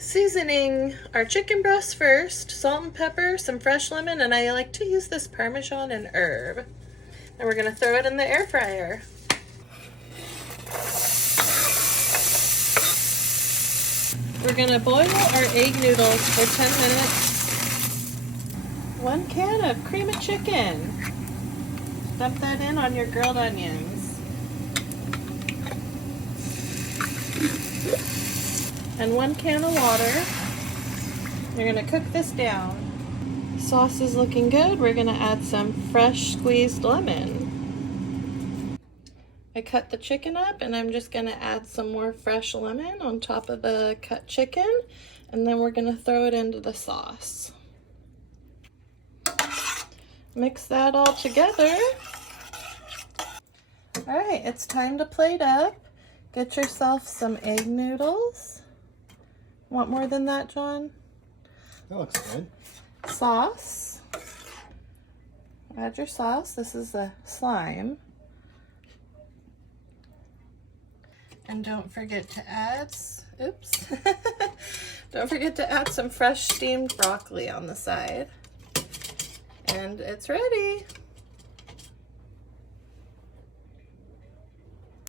Seasoning our chicken breast first, salt and pepper, some fresh lemon, and I like to use this Parmesan and herb. And we're gonna throw it in the air fryer. We're gonna boil our egg noodles for 10 minutes. 1 can of cream of chicken. Dump that in on your grilled onions. And 1 can of water. You're gonna cook this down. Sauce is looking good. We're gonna add some fresh squeezed lemon. I cut the chicken up and I'm just gonna add some more fresh lemon on top of the cut chicken, and then we're gonna throw it into the sauce. Mix that all together. All right, it's time to plate up. Get yourself some egg noodles. Want more than that, John? That looks good. Sauce. Add your sauce. This is the slime. And don't forget to add, oops. Don't forget to add some fresh steamed broccoli on the side. And it's ready.